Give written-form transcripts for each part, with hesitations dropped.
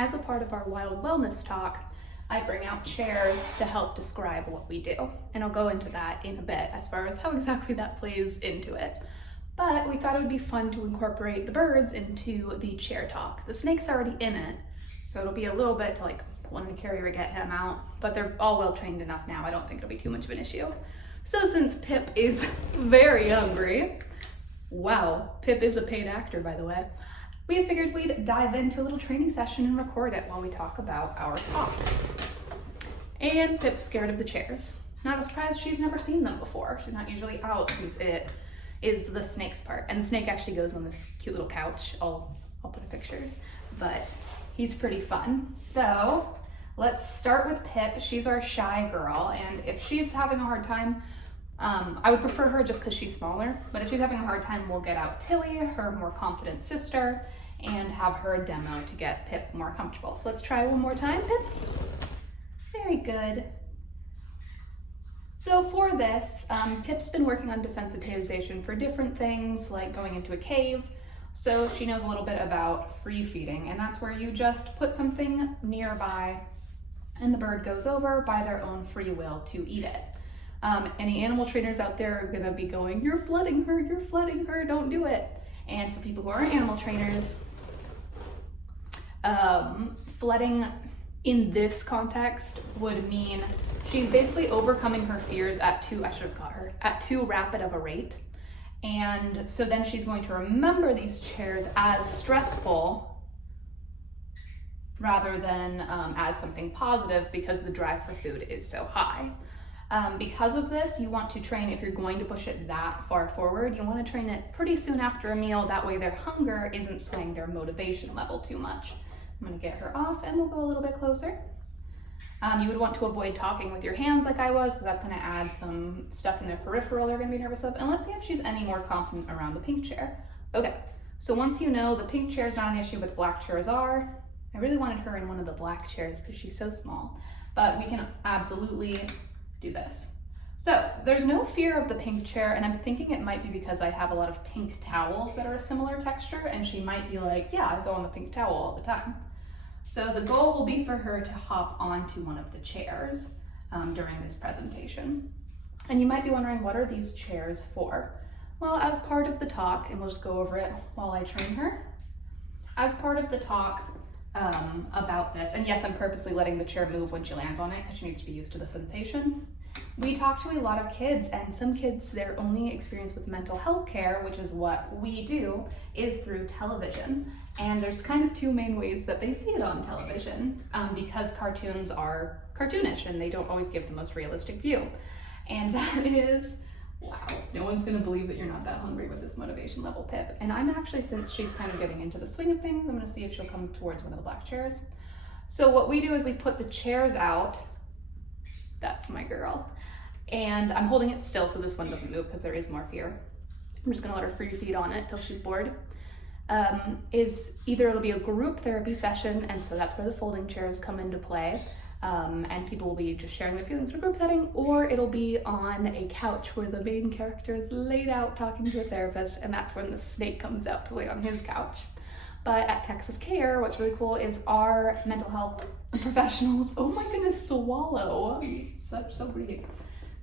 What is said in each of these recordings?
As a part of our wild wellness talk, I bring out chairs to help describe what we do. And I'll go into that in a bit as far as how exactly that plays into it. But we thought it would be fun to incorporate the birds into the chair talk. The snake's already in it, so it'll be a little bit to like pull in the carrier and get him out, but they're all well trained enough now. I don't think it'll be too much of an issue. So since Pip is very hungry, wow, Pip is a paid actor, by the way, we figured we'd dive into a little training session and record it while we talk about our talks. And Pip's scared of the chairs. Not a surprise, she's never seen them before. She's not usually out since it is the snake's part. And the snake actually goes on this cute little couch. I'll put a picture, but he's pretty fun. So let's start with Pip. She's our shy girl, and if she's having a hard time, I would prefer her just because she's smaller, but if she's having a hard time, we'll get out Tilly, her more confident sister, and have her demo to get Pip more comfortable. So let's try one more time, Pip. Very good. So for this, Pip's been working on desensitization for different things, like going into a cave. So she knows a little bit about free feeding, and that's where you just put something nearby and the bird goes over by their own free will to eat it. Any animal trainers out there are gonna be going, you're flooding her, don't do it. And for people who aren't animal trainers, flooding in this context would mean she's basically overcoming her fears at too rapid of a rate. And so then she's going to remember these chairs as stressful rather than as something positive because the drive for food is so high. Because of this, you want to train, if you're going to push it that far forward, you want to train it pretty soon after a meal. That way their hunger isn't swaying their motivation level too much. I'm going to get her off and we'll go a little bit closer. You would want to avoid talking with your hands like I was, because that's going to add some stuff in their peripheral they're going to be nervous of. And let's see if she's any more confident around the pink chair. Okay, so once you know the pink chair is not an issue, but the black chairs are, I really wanted her in one of the black chairs because she's so small, but we can absolutely do this. So there's no fear of the pink chair, and I'm thinking it might be because I have a lot of pink towels that are a similar texture, and she might be like, yeah, I go on the pink towel all the time. So the goal will be for her to hop onto one of the chairs during this presentation. And you might be wondering, what are these chairs for? Well, as part of the talk, and we'll just go over it while I train her. As part of the talk about this, and yes, I'm purposely letting the chair move when she lands on it because she needs to be used to the sensation. We talk to a lot of kids, and some kids, their only experience with mental health care, which is what we do, is through television. And there's kind of two main ways that they see it on television, because cartoons are cartoonish and they don't always give the most realistic view. And that is, wow, no one's gonna believe that you're not that hungry with this motivation level, Pip. And I'm actually, since she's kind of getting into the swing of things, I'm gonna see if she'll come towards one of the black chairs. So what we do is we put the chairs out. That's my girl. And I'm holding it still so this one doesn't move because there is more fear. I'm just gonna let her free feed on it till she's bored. Is either it'll be a group therapy session, and so that's where the folding chairs come into play, and people will be just sharing their feelings in a group setting, or it'll be on a couch where the main character is laid out talking to a therapist, and that's when the snake comes out to lay on his couch. But at Texas Care, what's really cool is our mental health professionals, oh my goodness, swallow, so pretty,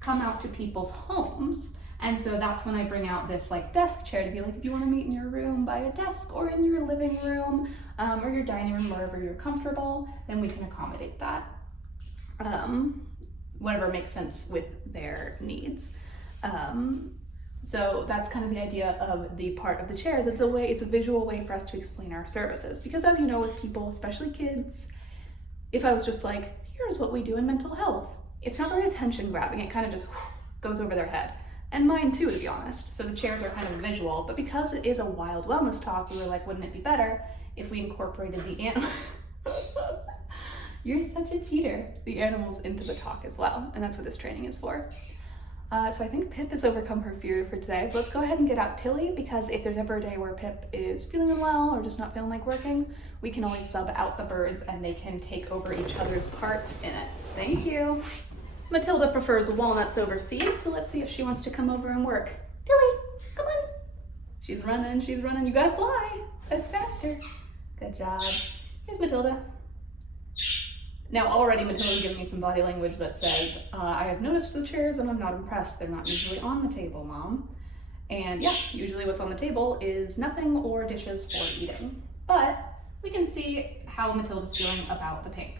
come out to people's homes. And so that's when I bring out this like desk chair to be like, if you want to meet in your room by a desk or in your living room or your dining room, wherever you're comfortable, then we can accommodate that. Whatever makes sense with their needs. So that's kind of the idea of the part of the chairs. It's a visual way for us to explain our services. Because as you know, with people, especially kids, if I was just like, here's what we do in mental health, it's not very attention grabbing. It kind of just goes over their head. And mine too, to be honest. So the chairs are kind of visual, but because it is a wild wellness talk, we were like, wouldn't it be better if we incorporated the animal? You're such a cheater. The animals into the talk as well. And that's what this training is for. So I think Pip has overcome her fear for today, but let's go ahead and get out Tilly, because if there's ever a day where Pip is feeling unwell or just not feeling like working, we can always sub out the birds and they can take over each other's parts in it. Thank you. Matilda prefers walnuts over seeds, so let's see if she wants to come over and work. Tilly, come on. She's running, you gotta fly. That's faster. Good job. Here's Matilda. Now already Matilda's giving me some body language that says, I have noticed the chairs and I'm not impressed. They're not usually on the table, Mom. And yeah, usually what's on the table is nothing or dishes for eating. But we can see how Matilda's feeling about the pink.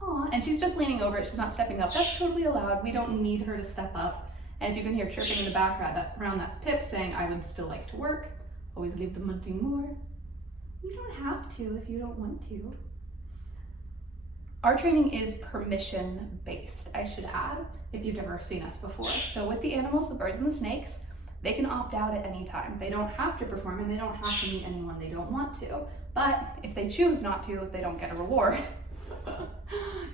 Aw, and she's just leaning over it, she's not stepping up. That's totally allowed, we don't need her to step up. And if you can hear chirping in the background, that's Pip saying, I would still like to work. Always leave them wanting more. You don't have to if you don't want to. Our training is permission-based, I should add, if you've never seen us before. So with the animals, the birds and the snakes, they can opt out at any time. They don't have to perform and they don't have to meet anyone they don't want to. But if they choose not to, they don't get a reward.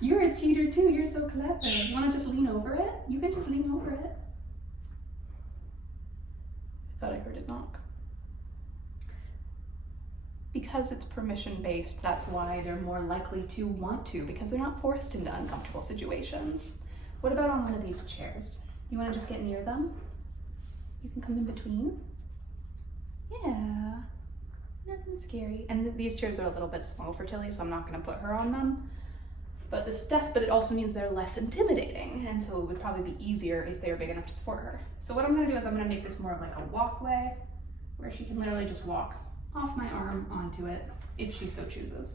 You're a cheater too, you're so clever. You wanna just lean over it? You can just lean over it. I thought I heard it knock. Because it's permission-based, that's why they're more likely to want to, because they're not forced into uncomfortable situations. What about on one of these chairs? You wanna just get near them? You can come in between. Yeah, nothing scary. And these chairs are a little bit small for Tilly, so I'm not gonna put her on them. But it also means they're less intimidating, and so it would probably be easier if they were big enough to support her. So what I'm gonna do is I'm gonna make this more of like a walkway, where she can literally just walk off my arm onto it, if she so chooses.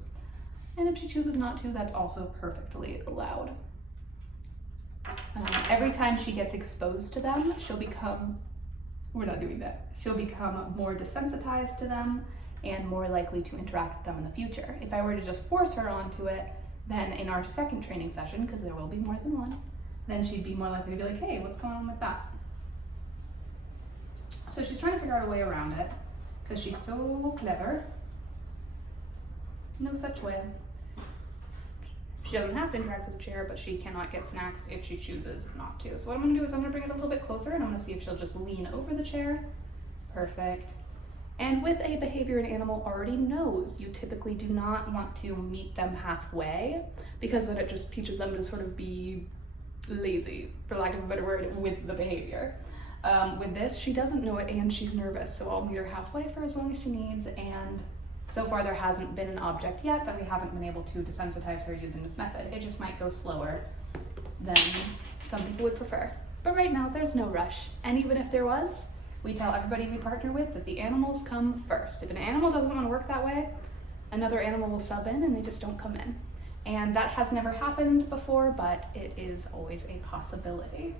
And if she chooses not to, that's also perfectly allowed. Every time she gets exposed to them, she'll become more desensitized to them and more likely to interact with them in the future. If I were to just force her onto it, then in our second training session, because there will be more than one, then she'd be more likely to be like, hey, what's going on with that? So she's trying to figure out a way around it, because she's so clever. No such way. She doesn't have to interact with the chair, but she cannot get snacks if she chooses not to. So what I'm gonna do is I'm gonna bring it a little bit closer and I'm gonna see if she'll just lean over the chair. Perfect. And with a behavior an animal already knows, you typically do not want to meet them halfway, because then it just teaches them to sort of be lazy, for lack of a better word, with the behavior. With this, she doesn't know it and she's nervous, so I'll meet her halfway for as long as she needs, and so far there hasn't been an object yet that we haven't been able to desensitize her using this method. It just might go slower than some people would prefer. But right now, there's no rush. And even if there was, we tell everybody we partner with that the animals come first. If an animal doesn't want to work that way, another animal will sub in and they just don't come in. And that has never happened before, but it is always a possibility.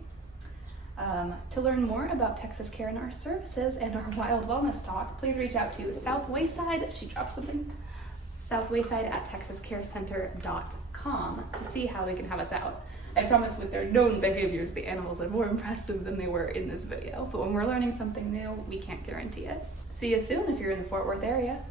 To learn more about Texas Care and our services and our wild wellness talk, please reach out to South Wayside, she dropped something, South Wayside at texascarecenter.com to see how they can have us out. I promise with their known behaviors, the animals are more impressive than they were in this video, but when we're learning something new, we can't guarantee it. See you soon if you're in the Fort Worth area.